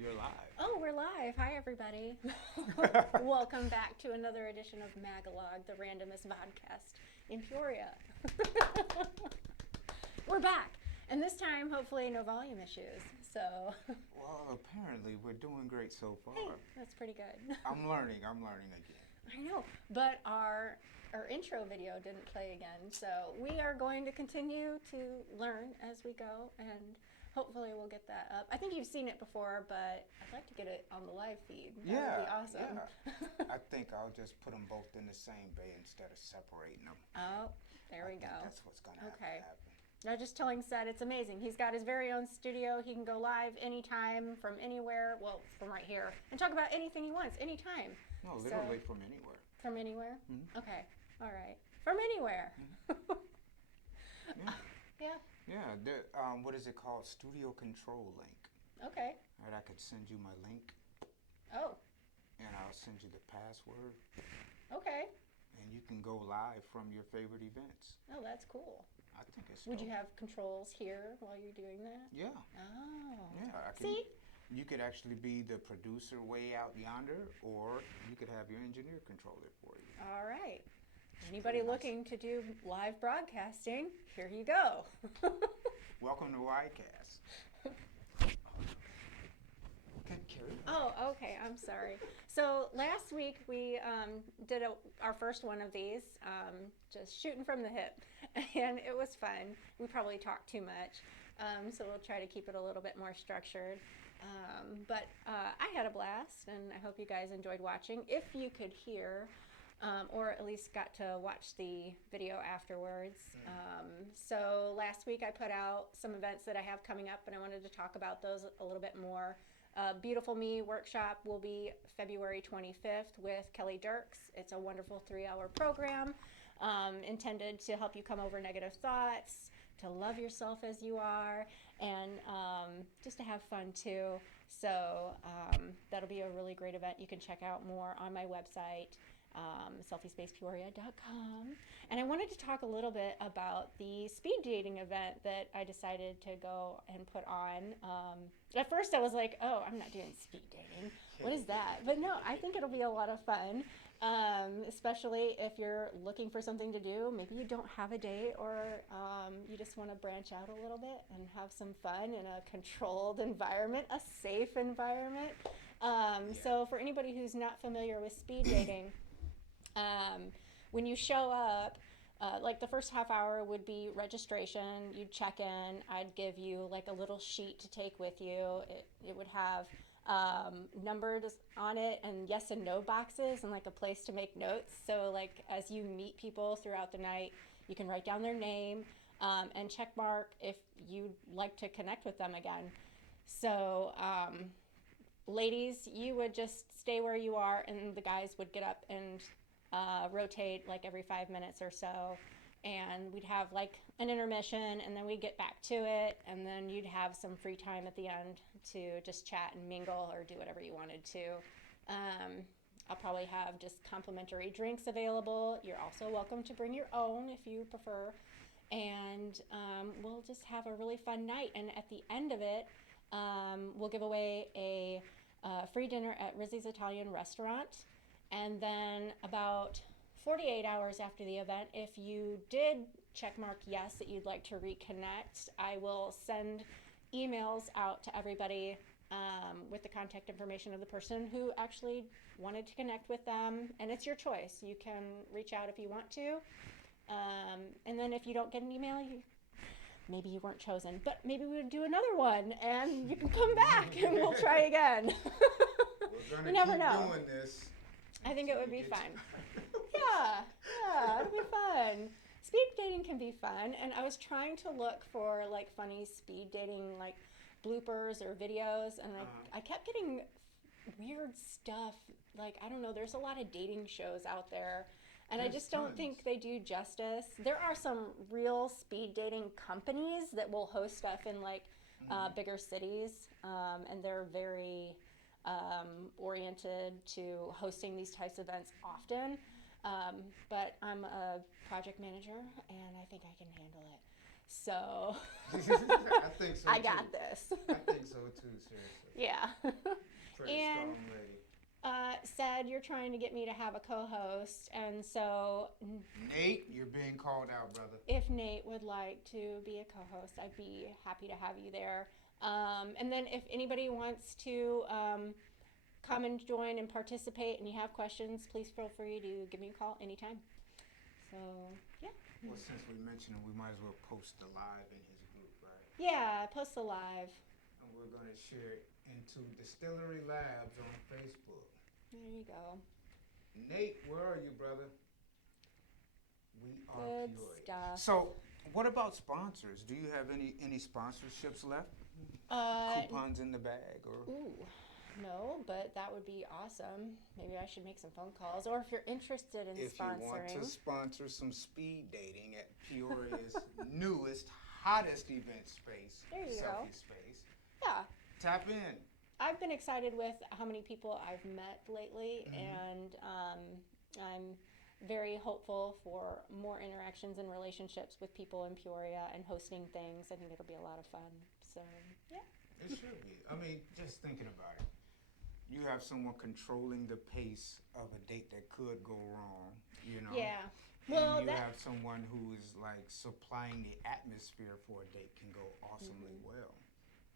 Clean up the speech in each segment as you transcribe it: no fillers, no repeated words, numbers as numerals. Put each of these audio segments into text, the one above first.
You're live. Oh, we're live. Hi, everybody. Welcome back to another edition of Magalog The Randomest Vodcast in Peoria. We're back. And this time, hopefully, no volume issues. So, Well, apparently we're doing great so far. hey, that's pretty good. I'm learning again. I know, but our intro video didn't play again. So, we are going to continue to learn as we go, and hopefully we'll get that up. I think you've seen it before, but I'd like to get it on the live feed. That would be awesome. Yeah. I think I'll just put them both in the same bay instead of separating them. Oh, there we go. That's what's going to Okay. happen. I was just telling Seth, it's amazing. He's got his very own studio. He can go live anytime from anywhere. Well, from right here, and talk about anything he wants, anytime. No, literally from anywhere. From anywhere? Mhm. Okay. All right. From anywhere. Yeah. Yeah. Yeah. What is it called? Studio Control link. Okay. All right, I could send you my link, Oh, and I'll send you the password, okay. and you can go live from your favorite events. Oh, that's cool. I think it's. Would you dope. have controls here while you're doing that? Yeah. Oh. Yeah. I can, See? You could actually be the producer way out yonder, or you could have your engineer control it for you. All right. Anybody pretty nice. looking to do live broadcasting, here you go. Welcome to YCast. Okay, carry on. Oh, okay. I'm sorry. So last week we did our first one of these, just shooting from the hip, and it was fun. We probably talked too much, so we'll try to keep it a little bit more structured. But I had a blast, and I hope you guys enjoyed watching. If you could hear, or at least got to watch the video afterwards. So last week I put out some events that I have coming up, and I wanted to talk about those a little bit more. Beautiful Me workshop will be February 25th with Kelly Dirks. It's a wonderful 3-hour program intended to help you come over negative thoughts, to love yourself as you are, and just to have fun too. So that'll be a really great event. You can check out more on my website, selfiespacepeoria.com. And I wanted to talk a little bit about the speed dating event that I decided to go and put on. At first I was like, oh, I'm not doing speed dating. What is that? But no, I think it'll be a lot of fun, especially if you're looking for something to do. Maybe you don't have a date, or you just want to branch out a little bit and have some fun in a controlled environment, a safe environment. So for anybody who's not familiar with speed dating, when you show up, like the first half hour would be registration. You'd check in. I'd give you like a little sheet to take with you. It would have numbers on it and yes and no boxes and like a place to make notes. So like as you meet people throughout the night, you can write down their name and check mark if you'd like to connect with them again. So ladies, you would just stay where you are, and the guys would get up and rotate like every 5 minutes or so, and we'd have like an intermission, and then we'd get back to it, and then you'd have some free time at the end to just chat and mingle or do whatever you wanted to. I'll probably have just complimentary drinks available. You're also welcome to bring your own if you prefer, and we'll just have a really fun night. And at the end of it, we'll give away a free dinner at Rizzy's Italian Restaurant. And then about 48 hours after the event, if you did check mark yes that you'd like to reconnect, I will send emails out to everybody with the contact information of the person who actually wanted to connect with them. And it's your choice. You can reach out if you want to. And then if you don't get an email, maybe you weren't chosen, but maybe we would do another one and you can come back and we'll try again. We're gonna You never keep know. doing this. I think it would be Get fun. you- Yeah, it'll be fun. Speed dating can be fun, and I was trying to look for like funny speed dating like bloopers or videos, and I kept getting weird stuff. Like, I don't know, there's a lot of dating shows out there, and I There's just don't tons. think they do justice. There are some real speed dating companies that will host stuff in like bigger cities, and they're very oriented to hosting these types of events often. But I'm a project manager, and I think I can handle it. So I think so I too. got this. I think so too, seriously. Yeah. Pretty And strong lady. said you're trying to get me to have a co-host, and so Nate, you're being called out, brother. if Nate would like to be a co-host, I'd be happy to have you there. And then if anybody wants to come and join and participate and you have questions, please feel free to give me a call anytime. So, yeah. Well, since we mentioned it, we might as well post the live in his group, right? Yeah, post a live. And we're going to share it into Distillery Labs on Facebook. There you go. Nate, where are you, brother? We are Good Peoria. stuff. So, what about sponsors? Do you have any sponsorships left? Coupons in the bag, or? Ooh, no, but that would be awesome. Maybe I should make some phone calls. Or if you're interested in If sponsoring. you want to sponsor some speed dating at Peoria's newest, hottest event space, There you go. selfie space, Yeah. tap in. I've been excited with how many people I've met lately, Mm-hmm. and I'm very hopeful for more interactions and relationships with people in Peoria and hosting things. I think it'll be a lot of fun. So, yeah. It should be. I mean, just thinking about it. You have someone controlling the pace of a date that could go wrong, you know? Yeah. And Well, you have someone who is like supplying the atmosphere for a date can go awesomely well.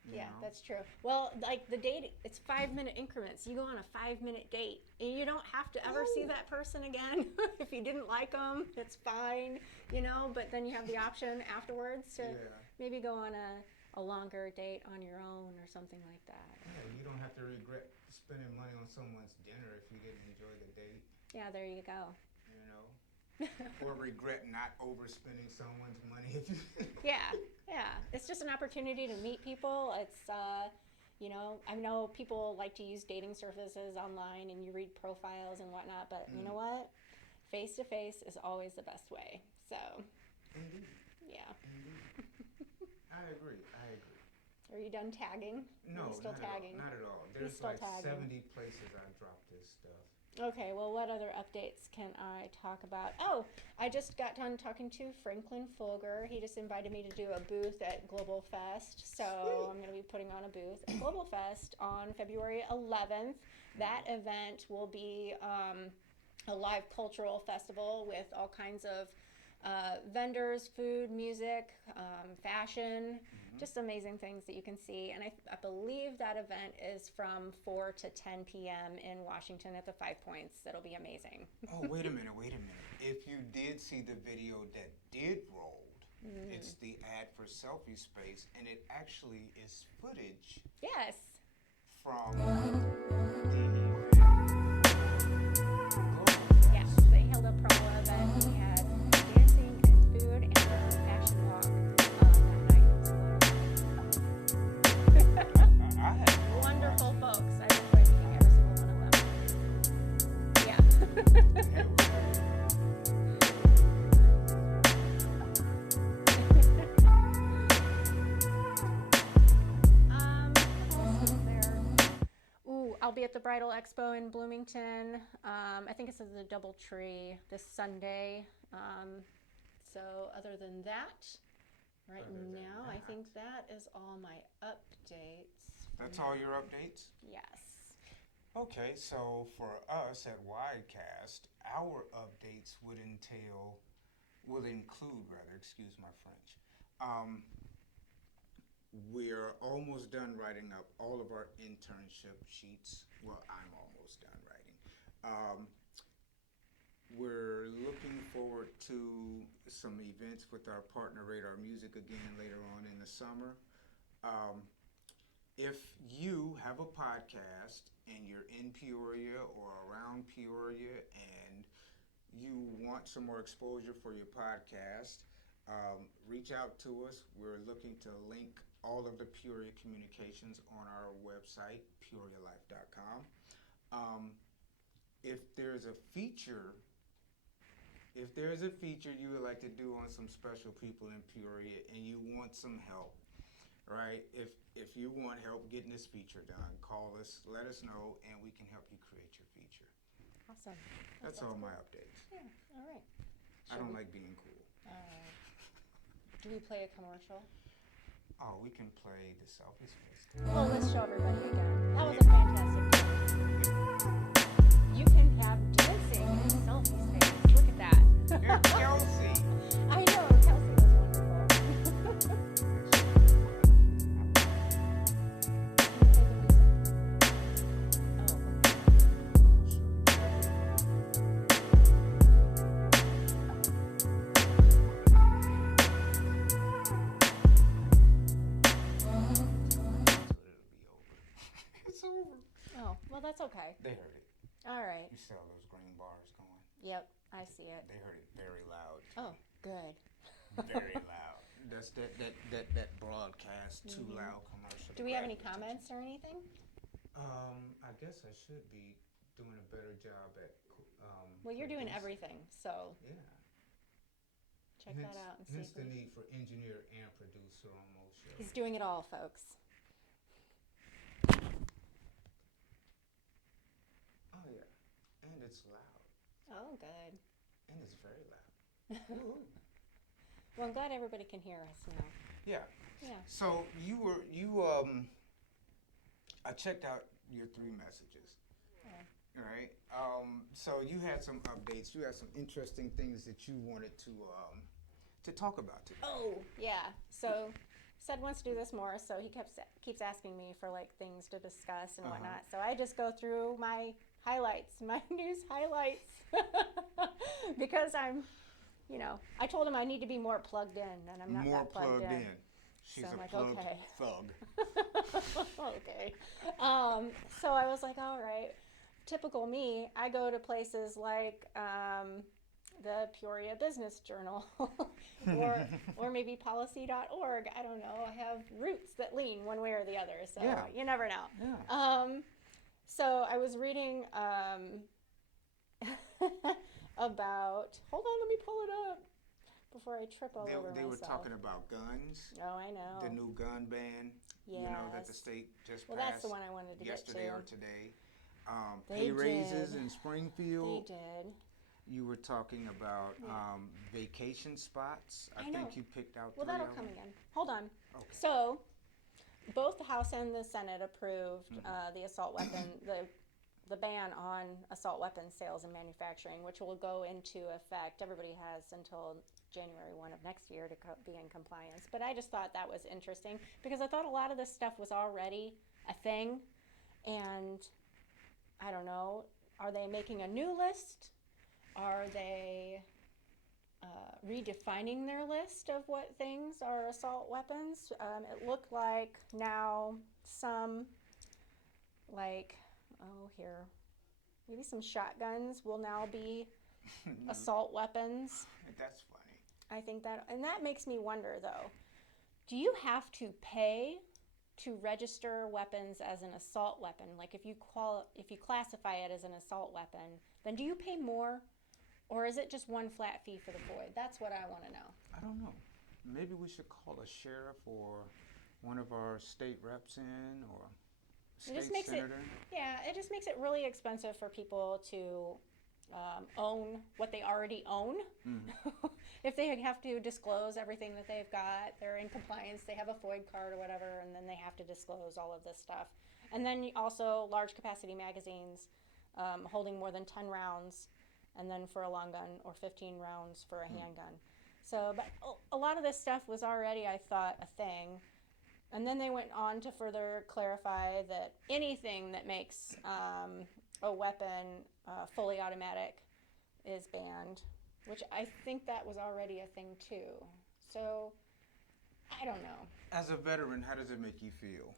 you yeah, know? that's true. Well, like the date, it's 5-minute increments. You go on a 5-minute date, and you don't have to ever see that person again. If you didn't like them, it's fine, But then you have the option afterwards to maybe go on a longer date on your own or something like that. Yeah, you don't have to regret spending money on someone's dinner if you didn't enjoy the date. Yeah, there you go. Or regret not overspending someone's money if you. Yeah. It's just an opportunity to meet people. It's, I know people like to use dating services online and you read profiles and whatnot, but you know what? Face to face is always the best way. So, Indeed. yeah. Indeed. I agree. Are you done tagging? No, Are you still not tagging? At all. You're There's still like tagging. 70 places I dropped this stuff. Okay, well, what other updates can I talk about? Oh, I just got done talking to Franklin Folger. He just invited me to do a booth at Global Fest. So I'm going to be putting on a booth at Global Fest on February 11th. That event will be a live cultural festival with all kinds of vendors, food, music, fashion, just amazing things that you can see. And I believe that event is from 4 to 10 p.m. in Washington at the 5 Points. That'll be amazing. Oh, wait a minute. If you did see the video that did roll, it's the ad for Selfie Space, and it actually is footage Yes. from Yes, they held a promo event. We had dancing and food and a fashion walk that night. I had Wonderful folks. I enjoyed meeting every single one of them. Yeah. What else is there? Ooh, I'll be at the Bridal Expo in Bloomington. I think it's at the Doubletree this Sunday. So other than that, I think that is all my updates. That's all your updates? Yes. Okay, so for us at Widecast, our updates would include, excuse my French. We're almost done writing up all of our internship sheets. Well, I'm almost done writing. We're looking forward to some events with our partner Radar Music again later on in the summer. If you have a podcast and you're in Peoria or around Peoria and you want some more exposure for your podcast, reach out to us. We're looking to link all of the Peoria communications on our website, peorialife.com. If there's a feature you would like to do on some special people in Peoria and you want some help, right? If you want help getting this feature done, call us, let us know, and we can help you create your feature. Awesome. That's all my updates. Yeah. All right. I don't like being cool. Do we play a commercial? Oh, we can play the selfie space. Well, let's show everybody again. That was a fantastic game. You can have dancing in the selfie space. Look at that. Here's Kelsey. I know, Kelsey was wonderful. Oh, well, that's okay. They heard it. All right. You see all those green bars going? Yep, I see it. They heard it very loud. Oh, good. Very loud. That's that broadcast too loud commercial. Do we have any comments or anything? I guess I should be doing a better job at. Well, you're doing everything, so Yeah. check that out and see. Hence If the we... need for engineer and producer on most shows. He's doing it all, folks. Oh yeah, and it's loud, Oh, good. and it's very loud. Well, I'm glad everybody can hear us now. Yeah. Yeah. So I checked out your 3 messages. Yeah. All right. So you had some updates. You had some interesting things that you wanted to talk about today. Oh, yeah. So, Sed wants to do this more, so he keeps asking me for like things to discuss and whatnot. So I just go through my highlights, my news highlights, because I told him I need to be more plugged in, and I'm not More that plugged in. She's So I'm a like, plugged okay. thug. Okay. So I was like, all right. Typical me, I go to places like the Peoria Business Journal or maybe policy.org. I don't know. I have roots that lean one way or the other, so Yeah. you never know. Yeah. So I was reading about, hold on, let me pull it up before I trip all over They myself. were talking about guns. Oh, I know. The new gun ban. You know that the Yes. state just Well, passed that's the one I wanted to yesterday get or to. today. They Pay raises did. in Springfield. They did. You were talking about vacation spots. I I know. think you picked out Well, 3 that'll of come them. again. Hold on. Okay. So, both the House and the Senate approved the assault weapon, the ban on assault weapon sales and manufacturing, which will go into effect. Everybody has until January 1 of next year to be in compliance. But I just thought that was interesting because I thought a lot of this stuff was already a thing. And I don't know, are they making a new list? Are they redefining their list of what things are assault weapons? It looked like now some, maybe some shotguns will now be assault weapons. That's funny. I think and that makes me wonder though, do you have to pay to register weapons as an assault weapon? Like if you classify it as an assault weapon, then do you pay more? Or is it just one flat fee for the void? That's what I want to know. I don't know. Maybe we should call a sheriff or one of our state reps in or state senator. It just makes it really expensive for people to own what they already own. If they have to disclose everything that they've got, they're in compliance, they have a FOID card or whatever, and then they have to disclose all of this stuff. And then also large capacity magazines holding more than 10 rounds, and then for a long gun, or 15 rounds for a handgun. So, but a lot of this stuff was already, I thought, a thing. And then they went on to further clarify that anything that makes a weapon fully automatic is banned, which I think that was already a thing too. So, I don't know. As a veteran, how does it make you feel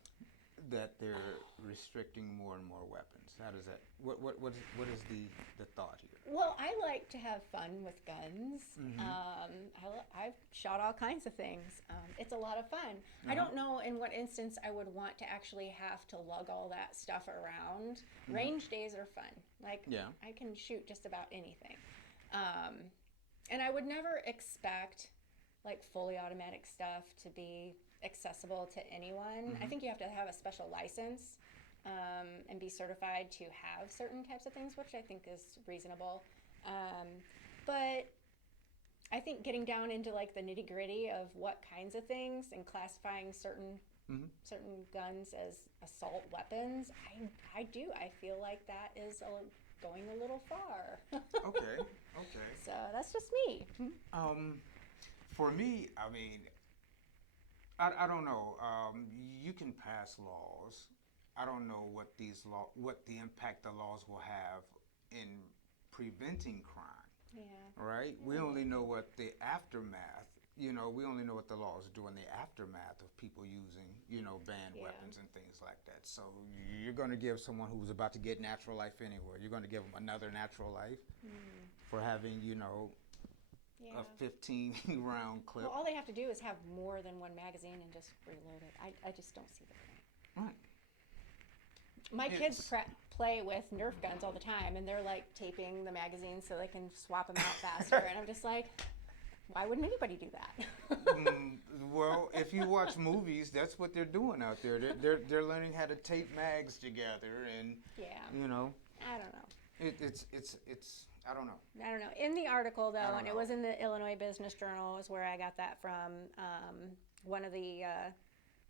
that they're restricting more and more weapons? How does that? What is the thought here? Well, I like to have fun with guns. I've shot all kinds of things. It's a lot of fun. I don't know in what instance I would want to actually have to lug all that stuff around. Range days are fun. I can shoot just about anything. And I would never expect fully automatic stuff to be accessible to anyone. I think you have to have a special license and be certified to have certain types of things, which I think is reasonable. But I think getting down into like the nitty gritty of what kinds of things and classifying certain guns as assault weapons, I feel like that is going a little far. Okay. So that's just me. For me, I mean, I don't know. You can pass laws. I don't know what what the impact the laws will have in preventing crime. Yeah. Right? We only know what the aftermath. We only know what the laws do in the aftermath of people using, banned weapons and things like that. So you're going to give someone who's about to get natural life anywhere, you're going to give them another natural life for having, a 15-round clip. Well, all they have to do is have more than one magazine and just reload it. I just don't see the point. Right. My kids play with Nerf guns all the time, and they're like taping the magazines so they can swap them out faster. And I'm just like, why wouldn't anybody do that? Well, if you watch movies, that's what they're doing out there. They're learning how to tape mags together, and I don't know. It's I don't know. I don't know. In the article though, and it was in the Illinois Business Journal, is where I got that from. One of the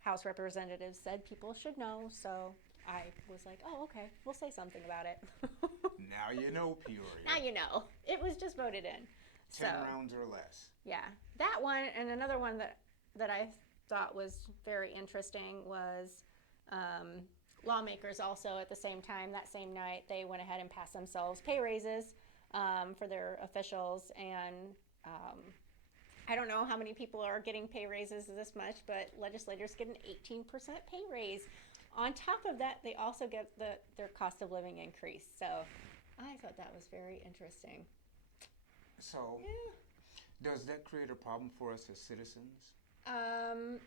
House representatives said people should know, so I was like, oh, okay, we'll say something about it. Now you know, Peoria. Now you know. It was just voted in. 10 rounds or less. Yeah. That one, and another one that I thought was very interesting was lawmakers also at the same time, that same night, they went ahead and passed themselves pay raises for their officials. And I don't know how many people are getting pay raises this much, but legislators get an 18% pay raise. On top of that, they also get their cost of living increase. So I thought that was very interesting. So, does that create a problem for us as citizens?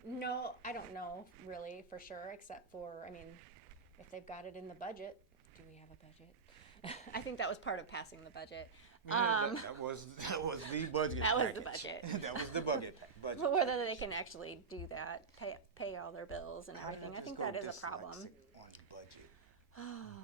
No, I don't know really for sure, except for, I mean, if they've got it in the budget. Do we have a budget? I think that was part of passing the budget. That was the budget. That was package. the budget. That was the budget. But whether they can actually do that, pay all their bills and everything, I think that is a problem. On budget.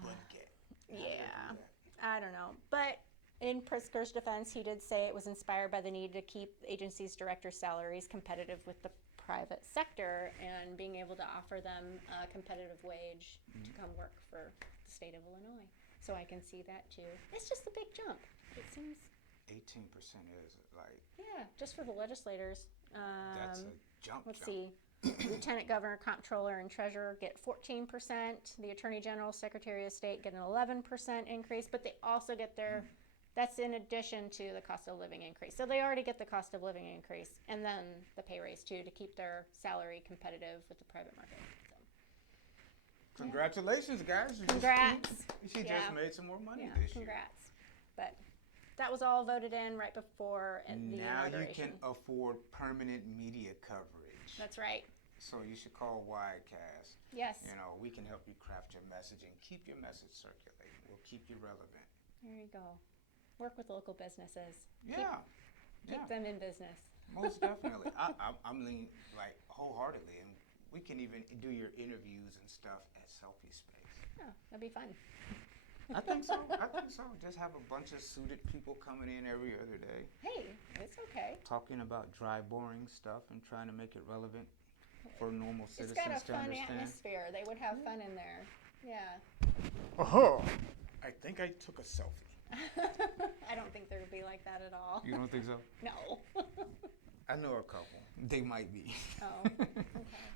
Budget. Yeah, I don't know, but. In Pritzker's defense, he did say it was inspired by the need to keep the agency's directors' salaries competitive with the private sector and being able to offer them a competitive wage to come work for the state of Illinois. So I can see that too. It's just a big jump. It seems 18% is like, yeah, just for the legislators. That's a jump. Let's see. Lieutenant Governor, Comptroller, and Treasurer get 14%. The Attorney General, Secretary of State get an 11% increase, but they also get their that's in addition to the cost of living increase. So they already get the cost of living increase and then the pay raise too to keep their salary competitive with the private market. So, congratulations, guys. Congrats. She just made some more money this year. Congrats. But that was all voted in right before the now inauguration. You can afford permanent media coverage. That's right. So you should call Widecast. Yes. We can help you craft your message and keep your message circulating. We'll keep you relevant. There you go. Work with local businesses. Yeah. Keep them in business. Most definitely. I'm leaning like wholeheartedly, and we can even do your interviews and stuff at Selfie Space. Oh, that'd be fun. I think so. Just have a bunch of suited people coming in every other day. Hey, it's okay. Talking about dry, boring stuff and trying to make it relevant for normal citizens to understand. It's got a fun atmosphere. They would have fun in there. Yeah. I think I took a selfie. I don't think there would be like that at all. You don't think so? No. I know a couple. They might be. Oh, okay.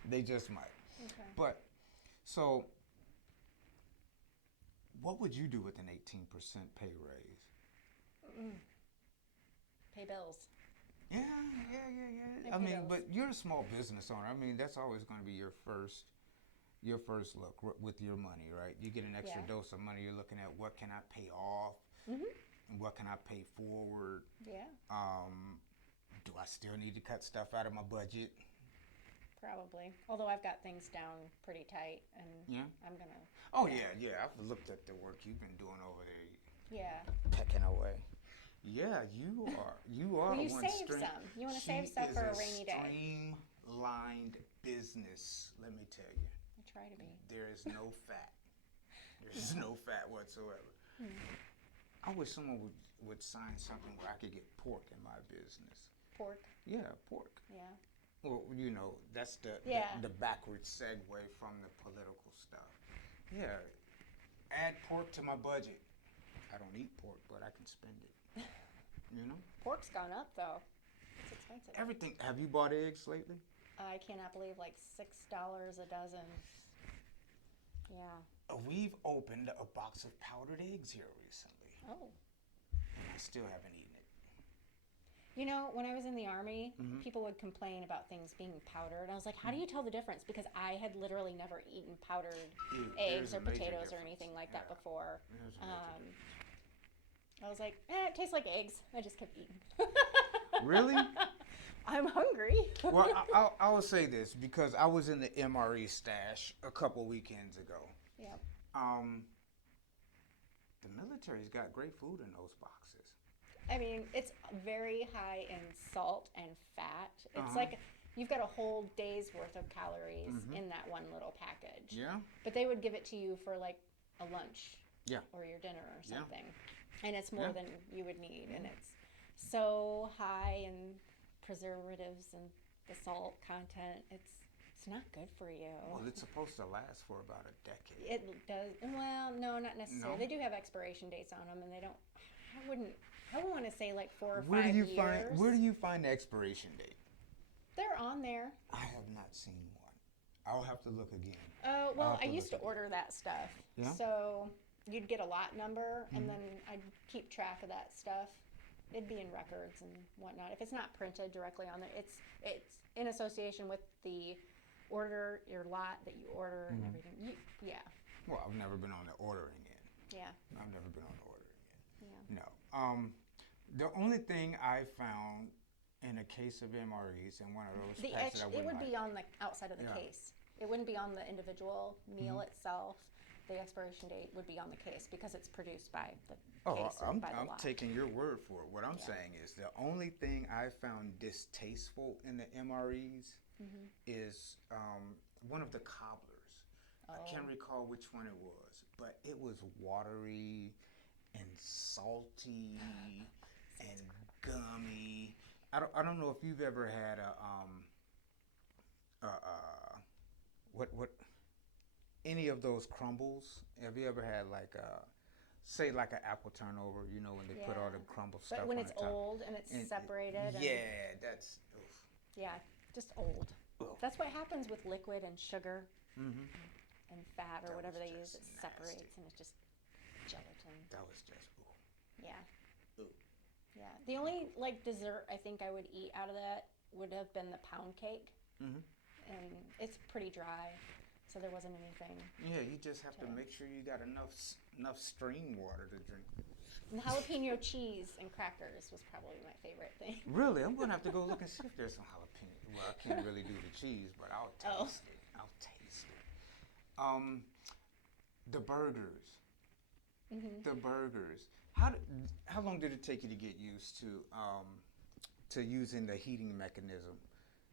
They just might. Okay. But, so, what would you do with an 18% pay raise? Pay bills. Yeah. I mean, but you're a small business owner. I mean, that's always going to be your first look with your money, right? You get an extra dose of money. You're looking at what can I pay off, and what can I pay forward. Yeah. Do I still need to cut stuff out of my budget? Probably. Although I've got things down pretty tight, and I'm gonna. Oh yeah. I've looked at the work you've been doing over there. Yeah. Pecking away. Yeah, you are. Well, you save some. You want to save stuff for a rainy day. Streamlined business. Let me tell you. I try to be. There is no fat. There is no fat whatsoever. I wish someone would sign something where I could get pork in my business. Pork. Yeah, pork. Yeah. Well, you know, that's the backward segue from the political stuff. Yeah, add pork to my budget. I don't eat pork, but I can spend it. You know? Pork's gone up, though. It's expensive. Everything. Have you bought eggs lately? I cannot believe like $6 a dozen. Yeah. We've opened a box of powdered eggs here recently. Oh. And I still haven't eaten it. You know, when I was in the Army, people would complain about things being powdered. And I was like, how do you tell the difference? Because I had literally never eaten powdered eggs or potatoes or anything like that before. I was like, it tastes like eggs. I just kept eating. Really? I'm hungry. Well, I will say this because I was in the MRE stash a couple weekends ago. Yep. The military's got great food in those boxes. I mean, it's very high in salt and fat. It's like you've got a whole day's worth of calories in that one little package. Yeah. But they would give it to you for like a lunch. Yeah. Or your dinner or something. Yeah. And it's more than you would need. And it's so high in preservatives and the salt content. It's not good for you. Well, it's supposed to last for about a decade. It does. Well, no, not necessarily. No? They do have expiration dates on them, and they don't. I wouldn't want to say like 4 or 5 Where do you years. Where do you find the expiration date? They're on there. I have not seen one. I'll have to look again. Oh, well, I used to order that stuff. Yeah? So you'd get a lot number, and then I'd keep track of that stuff. It'd be in records and whatnot. If it's not printed directly on there, it's in association with the order, your lot that you order and everything. Yeah. Well, I've never been on the ordering end. Yeah. I've never been on the ordering end. Yeah. No. The only thing I found in a case of MREs and one of those packs that I it would like, be on the outside of the case. It wouldn't be on the individual meal itself. The expiration date would be on the case because it's produced by the case or by the I'm lot. taking your word for it. What I'm saying is the only thing I found distasteful in the MREs is one of the cobblers. I can't recall which one it was, but it was watery and salty and gummy. I don't know if you've ever had what any of those crumbles. Have you ever had like say like an apple turnover, you know, when they put all the crumble stuff But when on it's the top. old and it's separated. Yeah, that's oof. Yeah, just old. Ugh. That's what happens with liquid and sugar Mm-hmm. and fat or That whatever was they use. just It nasty. separates and it's just gelatin. That was just ooh. Yeah. Ooh. Yeah. The only like dessert I think I would eat out of that would have been the pound cake. Mm-hmm. And it's pretty dry, so there wasn't anything. Yeah, you just have to make sure you got enough stream water to drink. And jalapeno cheese and crackers was probably my favorite thing. Really, I'm gonna have to go look and see if there's some jalapeno. Well, I can't really do the cheese, but I'll taste it. I'll taste it. The burgers. The burgers. How long did it take you to get used to using the heating mechanism?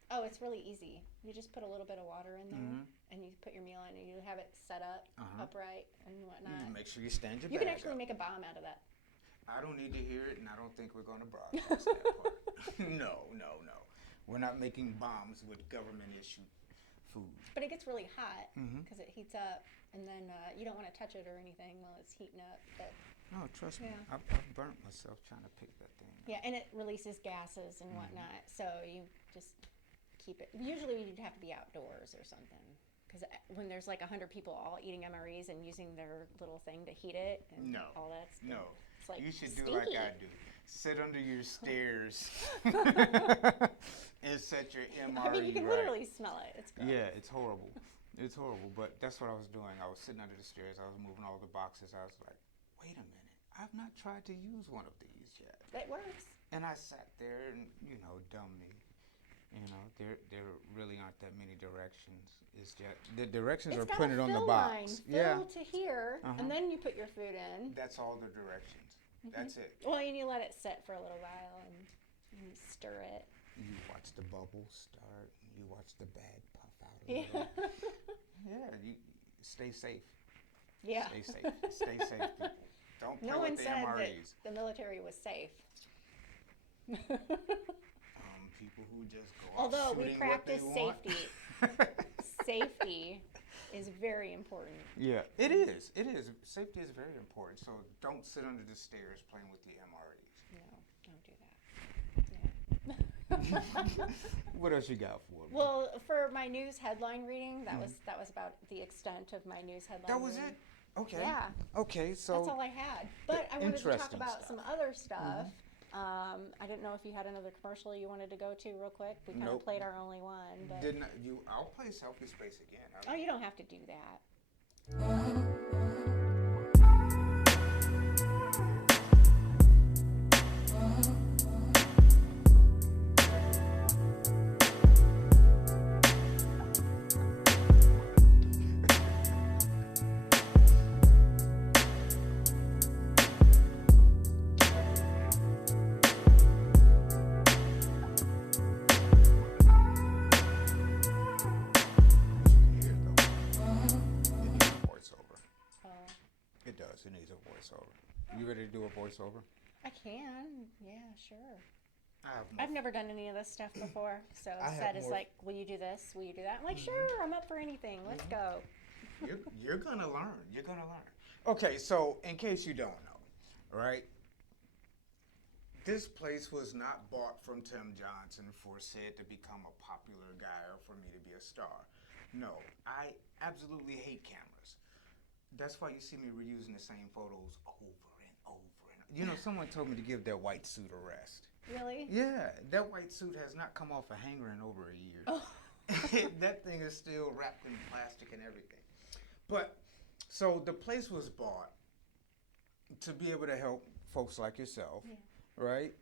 Oh, it's really easy. You just put a little bit of water in there, and you put your meal in, and you have it set up upright and whatnot. You make sure you stand your You bag can actually up. make a bomb out of that. I don't need to hear it, and I don't think we're going to broadcast that part. No. We're not making bombs with government-issued food. But it gets really hot because it heats up, and then you don't want to touch it or anything while it's heating up. But No, trust me. Yeah. I've burnt myself trying to pick that thing up. yeah, and it releases gases and whatnot, so you just keep it. Usually you'd have to be outdoors or something. Because when there's like 100 people all eating MREs and using their little thing to heat it and all that stuff. No. It's like You should stinky. do like I do. Sit under your stairs and set your MRE I mean, you can right. literally smell it. It's gross. Yeah, it's horrible. It's horrible, but that's what I was doing. I was sitting under the stairs. I was moving all the boxes. I was like, wait a minute. I've not tried to use one of these yet. It works. And I sat there and, dumb me. There really aren't that many directions. It's just the directions It's are got printed a on the fill line. box. Fill to here, and then you put your food in. That's all the directions. That's it. Well, and you let it sit for a little while and you stir it. You watch the bubbles start. You watch the bag puff out. Yeah. Yeah. You stay safe. Yeah. Stay safe. Stay safe, people. Don't play No one with the said that MREs. the military was safe. People who just go Although off we shooting practice what they want. safety. Safety is very important. Yeah, it is. It is. Safety is very important. So don't sit under the stairs playing with the MREs. No, don't do that. Yeah. What else you got for me? Well, for my news headline reading, that was about the extent of my news headline. That was reading. it. Okay. Yeah. Okay. So That's all I had. But I wanted to talk interesting about stuff. some other stuff. I didn't know if you had another commercial you wanted to go to real quick. We kind of played our only one. But... Didn't you? I'll play Selfie Space again. Oh, you don't have to do that. It needs a voiceover. You ready to do a voiceover? I can. Yeah, sure. I've never done any of this stuff before. So I have Seth is more- like, will you do this? Will you do that? I'm like, sure, I'm up for anything. Let's go. You're gonna learn. You're gonna learn. Okay, so in case you don't know, right? This place was not bought from Tim Johnson for said to become a popular guy or for me to be a star. No, I absolutely hate cameras. That's why you see me reusing the same photos over and over and over. You know, someone told me to give that white suit a rest. Really? Yeah, that white suit has not come off a hanger in over a year. Oh. That thing is still wrapped in plastic and everything. But, so the place was bought to be able to help folks like yourself, right?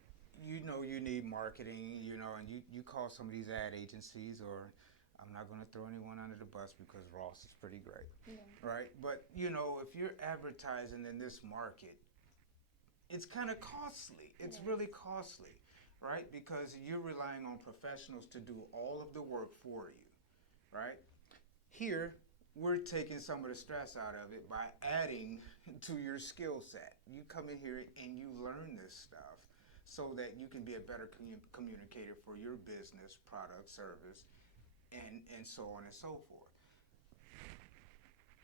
You know you need marketing, you know, and you call some of these ad agencies, or I'm not going to throw anyone under the bus because Ross is pretty great, right? But, you know, if you're advertising in this market, it's kind of costly. It's really costly, right? Because you're relying on professionals to do all of the work for you, right? Here, we're taking some of the stress out of it by adding to your skill set. You come in here and you learn this stuff so that you can be a better communicator for your business, product, service, and so on and so forth.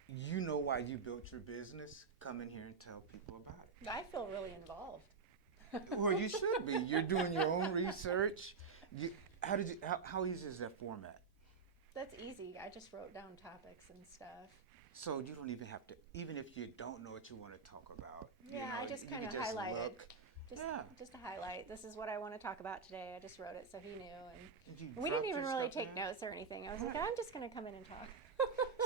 You know why you built your business. Come in here and tell people about it. I feel really involved. Well, you should be. You're doing your own research. How easy is that format? That's easy. I just wrote down topics and stuff. So you don't even have to, even if you don't know what you want to talk about. Yeah, you know, I just you kind of can just highlighted. look. Just a highlight. This is what I want to talk about today. I just wrote it so he knew, and You we didn't dropped even your really stuff take in. notes or anything. I was like, I'm just gonna come in and talk.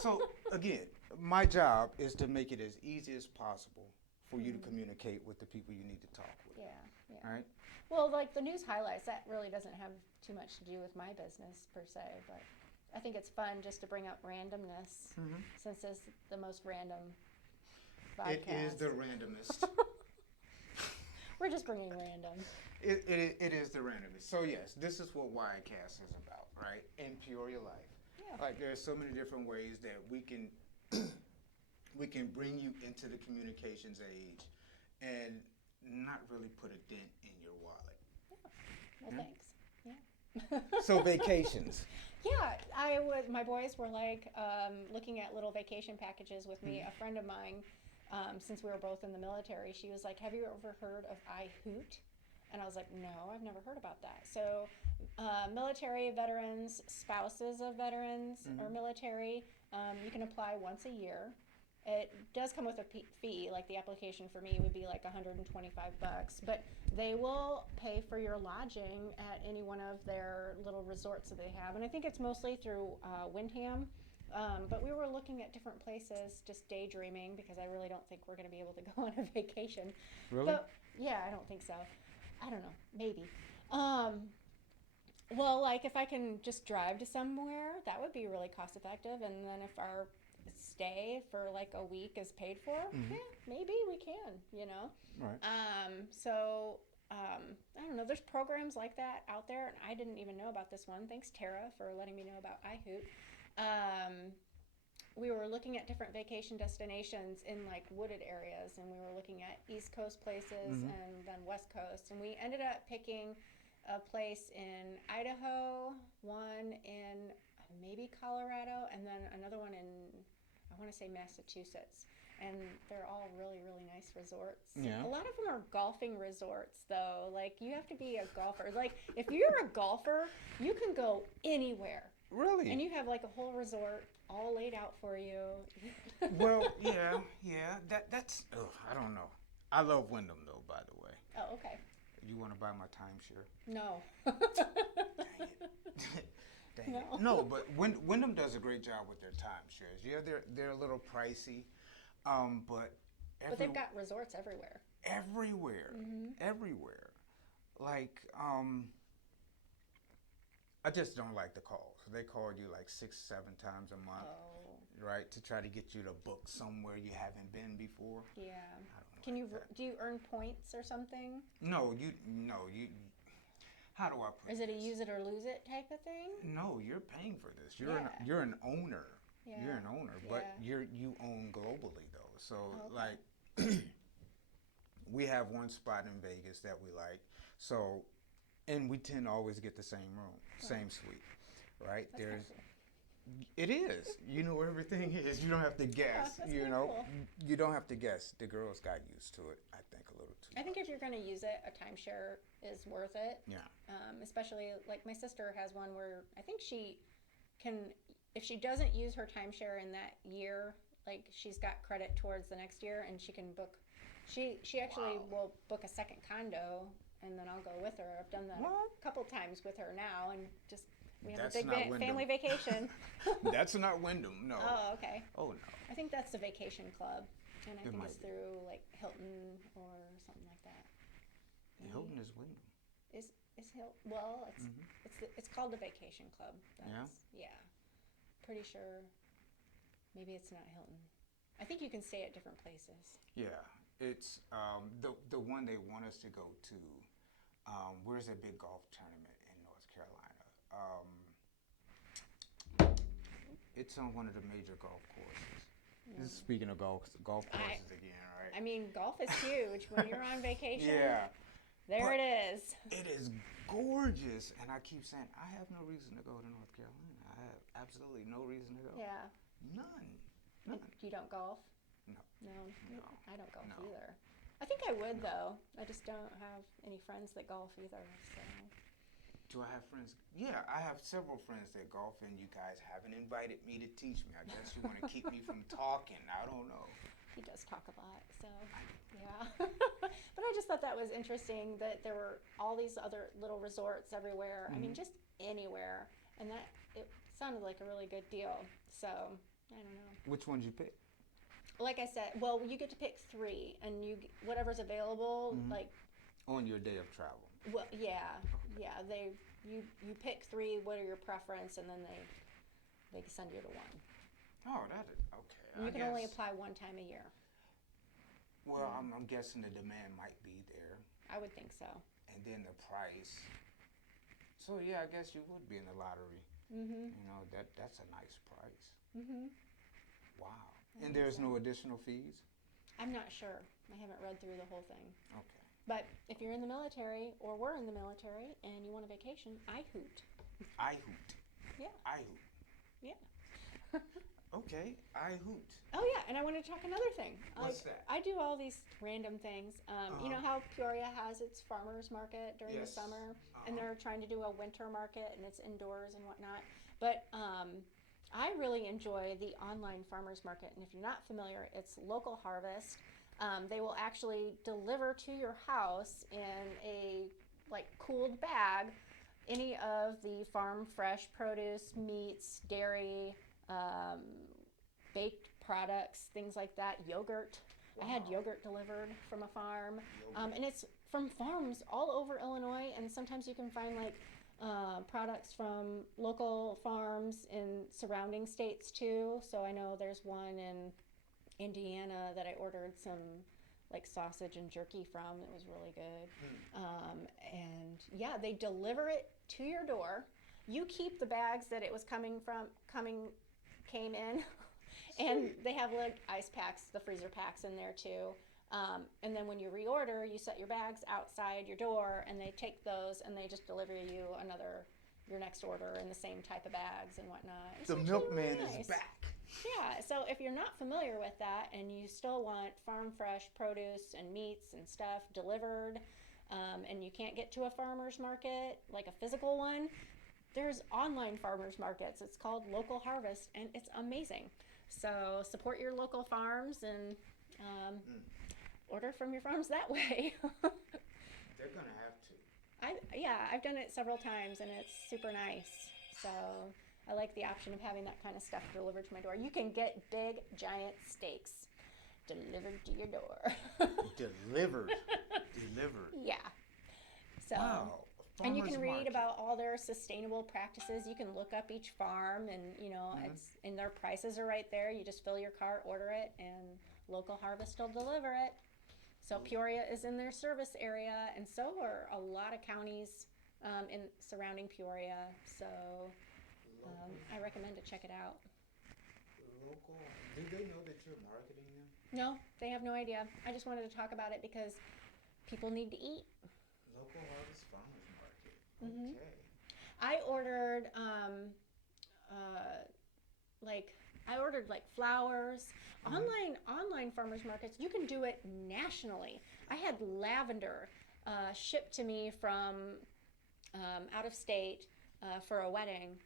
So again, my job is to make it as easy as possible for you to communicate with the people you need to talk with. Yeah. Right? Well, like the news highlights, that really doesn't have too much to do with my business per se, but I think it's fun just to bring up randomness since it's the most random podcast. It is the randomest. We're just bringing random. It is the randomest. So yes, this is what Wildcast is about, right? In Peoria Life. Yeah. Like there are so many different ways that we can bring you into the communications age and not really put a dent in your wallet. Well, thanks. Yeah. So vacations. Yeah, my boys were like looking at little vacation packages with me. A friend of mine, since we were both in the military, she was like, have you ever heard of iHoot? And I was like, no, I've never heard about that. So military veterans, spouses of veterans or military, you can apply once a year. It does come with a fee, like the application for me would be like $125, but they will pay for your lodging at any one of their little resorts that they have. And I think it's mostly through Windham, but we were looking at different places, just daydreaming, because I really don't think we're going to be able to go on a vacation. Really? But, yeah, I don't think so. I don't know, maybe. Well, like if I can just drive to somewhere, that would be really cost effective. And then if our stay for like a week is paid for, yeah, maybe we can, you know? Right. I don't know, there's programs like that out there, and I didn't even know about this one. Thanks, Tara, for letting me know about iHoot. we were looking at different vacation destinations in like wooded areas, and we were looking at East Coast places and then West Coast, and we ended up picking a place in Idaho, one in maybe Colorado, and then another one in, I want to say, Massachusetts. And they're all really, really nice resorts. Yeah. A lot of them are golfing resorts, though. Like, you have to be a golfer. Like, if you're a golfer, you can go anywhere. Really? And you have like a whole resort all laid out for you. Well, yeah. That's. I don't know. I love Wyndham though. By the way. Oh, okay. You want to buy my timeshare? No. Dang it. No, but Wyndham does a great job with their timeshares. Yeah, they're a little pricey, but they've got resorts everywhere. Everywhere. Like, I just don't like the calls. They call you like 6-7 times a month, right, to try to get you to book somewhere you haven't been before. Yeah. I don't Do you earn points or something? No, you. How do I put Is it a this? use it or lose it type of thing? No, you're paying for this. You're Yeah. you're an owner. Yeah. You're an owner, but Yeah. you own globally though. So Okay. like, we have one spot in Vegas that we like. So, and we tend to always get the same room, same suite, right? That's kinda cool. It is. You know where everything is. You don't have to guess. that's You kinda know, cool. you don't have to guess. The girls got used to it. I think a little too. I think if you're going to use it, a timeshare is worth it. Yeah. Especially like my sister has one where I think she can, if she doesn't use her timeshare in that year, like she's got credit towards the next year, and she can book. She actually will book a second condo, and then I'll go with her. I've done that a couple times with her now, and just we have That's a big not Wyndham. family vacation. That's not Wyndham. No. Oh, okay. Oh no. I think that's the vacation club, and I think might it's be. through like Hilton or something like that. Hilton is Wyndham. Is Hilton? Well, it's called the Vacation Club. Yeah. Pretty sure. Maybe it's not Hilton. I think you can stay at different places. Yeah, it's the one they want us to go to. Where's a big golf tournament in North Carolina? It's on one of the major golf courses. This is speaking of golf courses again, right? I mean, golf is huge when you're on vacation. Yeah. There But it is. It is gorgeous, and I keep saying I have no reason to go to North Carolina. I have absolutely no reason to go. Yeah. None. You don't golf? No. No. I don't golf No. either. I think I would though. I just don't have any friends that golf either. So. Do I have friends? Yeah, I have several friends that golf, and you guys haven't invited me to teach me. I guess you want to keep me from talking. I don't know. He does talk a lot, so yeah. But I just thought that was interesting that there were all these other little resorts everywhere. I mean, just anywhere, and that it sounded like a really good deal. So I don't know. Which ones you pick? Like I said, well, you get to pick 3, and whatever's available. Like On your day of travel. well, yeah. You pick 3. What are your preference, and then they send you to one. Oh, that is okay. And you can only apply one time a year. Well, I'm guessing the demand might be there, I would think so. and then the price. So yeah, I guess you would be in the lottery. You know that's a nice price. Wow. And there's no additional fees. I'm not sure. I haven't read through the whole thing. Okay. But if you're in the military or we're in the military and you want a vacation, I hoot. I hoot. Yeah. I hoot. Yeah. Okay. I hoot. Oh yeah, and I want to talk another thing. What's that? I do all these random things. You know how Peoria has its farmers market during the Yes. summer, and they're trying to do a winter market, and it's indoors and whatnot. But I really enjoy the online farmers market, and if you're not familiar, it's Local Harvest. They will actually deliver to your house in a cooled bag any of the farm fresh produce, meats, dairy, baked products, things like that, yogurt. I had yogurt delivered from a farm, and it's from farms all over Illinois, and sometimes you can find products from local farms in surrounding states too. So I know there's one in Indiana that I ordered some sausage and jerky from. It was really good. And yeah, they deliver it to your door. You keep the bags that it was came in, And they have like ice packs, the freezer packs in there too. And then when you reorder, you set your bags outside your door, and they take those and they just deliver you your next order in the same type of bags and whatnot. It's The actually milkman really nice. is back. Yeah, so if you're not familiar with that and you still want farm fresh produce and meats and stuff delivered, and you can't get to a farmer's market, like a physical one, there's online farmers markets. It's called Local Harvest, and it's amazing. So support your local farms and order from your farms that way. They're going to have to. I've done it several times, and it's super nice. So I like the option of having that kind of stuff delivered to my door. You can get big, giant steaks delivered to your door. Delivered. Yeah. So, Wow. and you can Farmers read market. about all their sustainable practices. You can look up each farm, and and their prices are right there. You just fill your cart, order it, and Local Harvest will deliver it. So Peoria is in their service area, and so are a lot of counties in surrounding Peoria. So I recommend to check it out. Local. Do they know that you're marketing them? No, they have no idea. I just wanted to talk about it because people need to eat. Local Harvest Farmers Market. Mhm. Okay. I ordered flowers. Online farmers markets, you can do it nationally. I had lavender shipped to me from out of state for a wedding.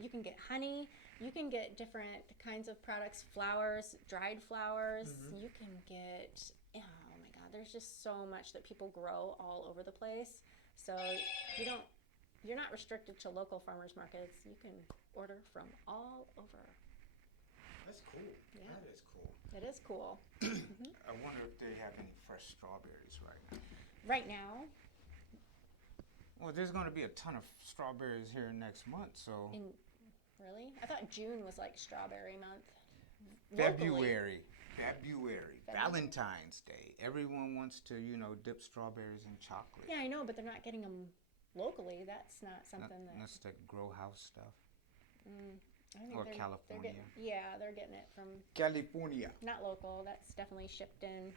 You can get honey. You can get different kinds of products, flowers, dried flowers. You can get, oh my God, there's just so much that people grow all over the place. So you're not restricted to local farmers markets. You can order from all over. That's cool. Yeah. That is cool. It is cool. I wonder if they have any fresh strawberries right now. Right now, Well, there's going to be a ton of strawberries here next month, so. really? I thought June was like strawberry month. Locally. February. Valentine's Day. Everyone wants to, dip strawberries in chocolate. Yeah, I know, but they're not getting them locally. That's not something That's the grow house stuff. I think Or they're California. they're getting it from California. not local. That's definitely shipped in.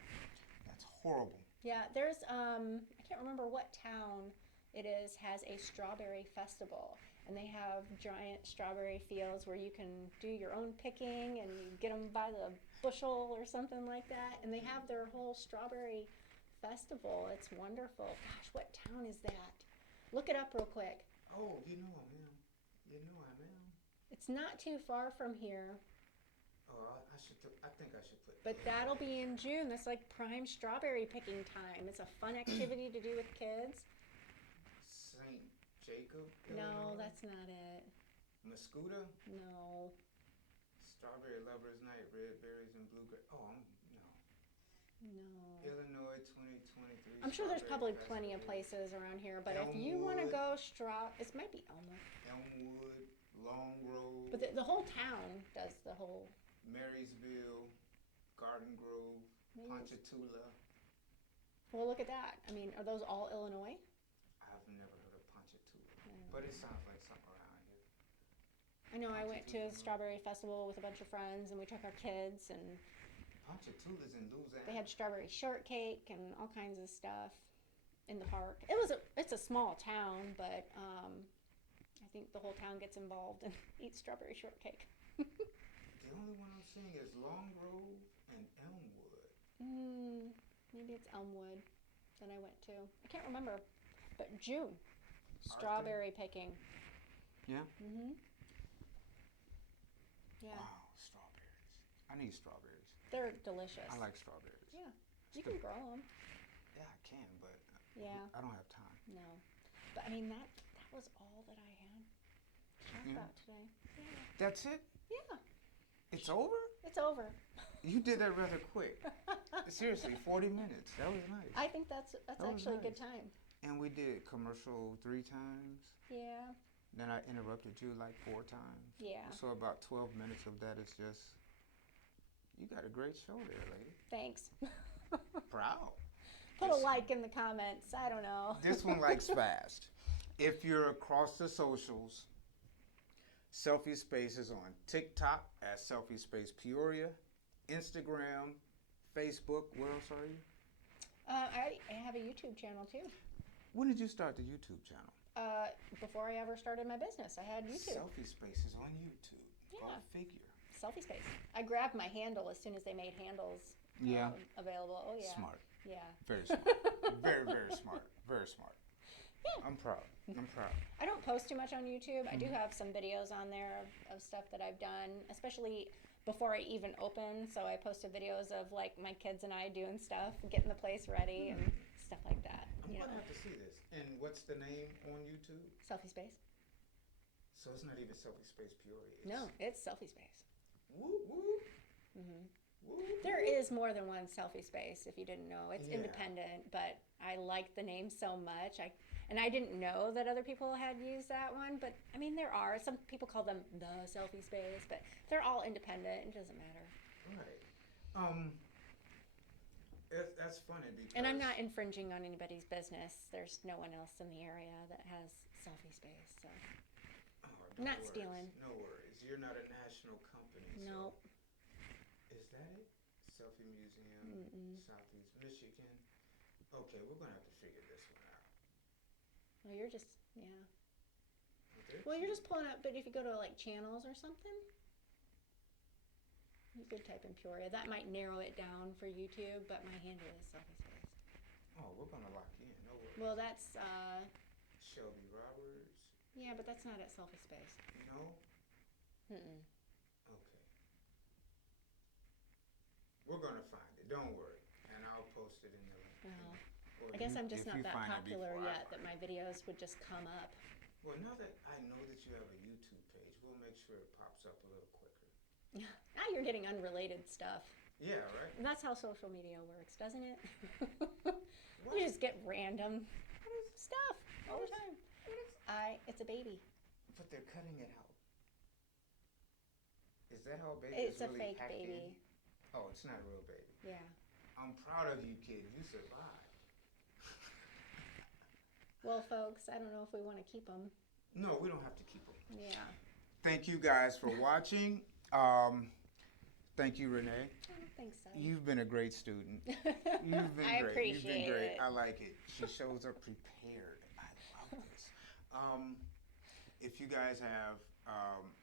That's horrible. Yeah, there's I can't remember what town it is has a strawberry festival, and they have giant strawberry fields where you can do your own picking and you get them by the bushel or something like that, and they have their whole strawberry festival. It's wonderful. Gosh, what town is that? Look it up real quick. Oh, I am. It's not too far from here. Oh, I think I should put. But that'll be in June. That's like prime strawberry picking time. It's a fun activity to do with kids. St. Jacob. No, Illinois? that's not it. Mascoutah. No. Strawberry Lovers Night, red berries and blueberry. Oh, No. Illinois 2023. I'm sure there's probably Strawberry plenty of Festival. places around here, but if you want to Elmwood. go it might be Elmwood. Elmwood, Long Grove, But the whole town does the whole. Marysville, Garden Grove, Maybe. Ponchatoula. Well, look at that. I mean, are those all Illinois? I've never heard of Ponchatoula, but it sounds like something around here. I know I went to a strawberry festival with a bunch of friends, and we took our kids, and Ponchatoula's in Louisiana. they had strawberry shortcake and all kinds of stuff in the park. It's a small town, but I think the whole town gets involved and eats strawberry shortcake. The only one I'm seeing is Long Grove and Elmwood. Maybe it's Elmwood that I went to. I can't remember. But June, strawberry picking. Yeah? Yeah, Wow, strawberries. I need strawberries. they're delicious. I like strawberries. Yeah, you can grow them. Yeah, I can, but Yeah. I don't have time. No, but I mean that was all that I had to talk about today. Yeah. That's it? Yeah, It's over? it's over. You did that rather quick. Seriously, 40 minutes. That was nice. I think that's was actually a good nice. time. And we did commercial 3 times. Yeah. Then I interrupted you like 4 times. Yeah. So about 12 minutes of that is just, you got a great show there, lady. Thanks. Proud. Put a This- like in the comments. I don't know. This one likes fast. If you're across the socials, Selfie Space is on TikTok at Selfie Space Peoria, Instagram, Facebook. Where else are you? I have a YouTube channel too. When did you start the YouTube channel? Before I ever started my business, I had YouTube. Selfie Space is on YouTube. Yeah. Go figure. Selfie Space. I grabbed my handle as soon as they made handles available. Oh yeah. Smart. Yeah. Very smart. Very, very smart. Very smart. Yeah. I'm proud. I'm proud. I don't post too much on YouTube. I do have some videos on there of stuff that I've done, especially before I even open. So I posted videos of like my kids and I doing stuff, getting the place ready and stuff like that. I'm going to have to see this. And what's the name on YouTube? Selfie Space. So it's not even Selfie Space Peoria. No, it's Selfie Space. Woo, woo. Mm-hmm. Woo, There woo. is more than one Selfie Space, if you didn't know. It's independent, but I like the name so much. I didn't know that other people had used that one, but I mean, there are. Some people call them the Selfie Space, but they're all independent. It doesn't matter. Right. That's funny because... And I'm not infringing on anybody's business. There's no one else in the area that has Selfie Space, so I'm not stealing. No worries. You're not a national company. No. So. Is that it? Selfie Museum, Southeast Michigan. Okay, we're going to have to figure this one out. Well, you're just, yeah. Okay. Well, you're just pulling up, but if you go to like channels or something, you could type in Peoria. That might narrow it down for YouTube, but my handle is Selfie Space. Oh, we're going to lock you in. No worries. Well, that's, Shelby Roberts. yeah, but that's not at Selfie Space. No? Mm-mm. Okay. We're going to find it. Don't worry. And I'll post it in the link. Well, I guess I'm just not that popular yet that my videos would just come up. Well, now that I know that you have a YouTube page, we'll make sure it pops up a little quicker. Now you're getting unrelated stuff. Yeah, right? And that's how social media works, doesn't it? What? You just get random stuff all the time. It's a baby. But they're cutting it out. Is that how a baby It's is a really fake packed baby. in? Oh, it's not a real baby. Yeah. I'm proud of you, kid. You survived. Well, folks, I don't know if we want to keep them. No, we don't have to keep them. Yeah. Thank you guys for watching. Thank you, Renee. Oh, thanks, son. You've been a great student. You've been I great. appreciate You've been great. it. I like it. She shows up prepared. I love this. If you guys have,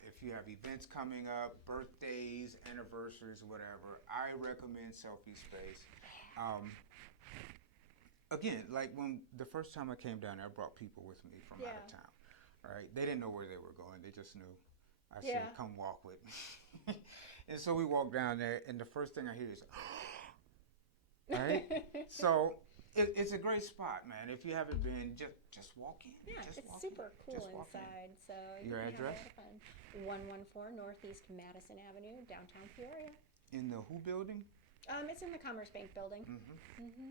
if you have events coming up, birthdays, anniversaries, whatever, I recommend Selfie Space. Again, like when the first time I came down there, I brought people with me from out of town. Right? They didn't know where they were going. They just knew. I said, "Come walk with me." And so we walked down there, and the first thing I hear is, right? So it's a great spot, man. If you haven't been, just walk in. Yeah, just it's walk super in. cool Just walk inside. So Your you can address? have a lot of fun. 114 Northeast Madison Avenue, downtown Peoria. In the who building? It's in the Commerce Bank building.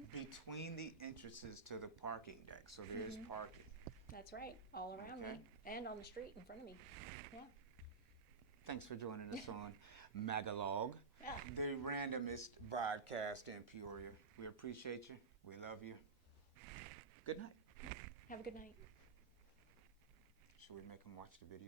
Between the entrances to the parking deck, so there is parking. That's right, all around me and on the street in front of me. Yeah. Thanks for joining us on Magalog, Yeah. the randomest vodcast in Peoria. We appreciate you. We love you. Good night. Have a good night. Should we make them watch the video?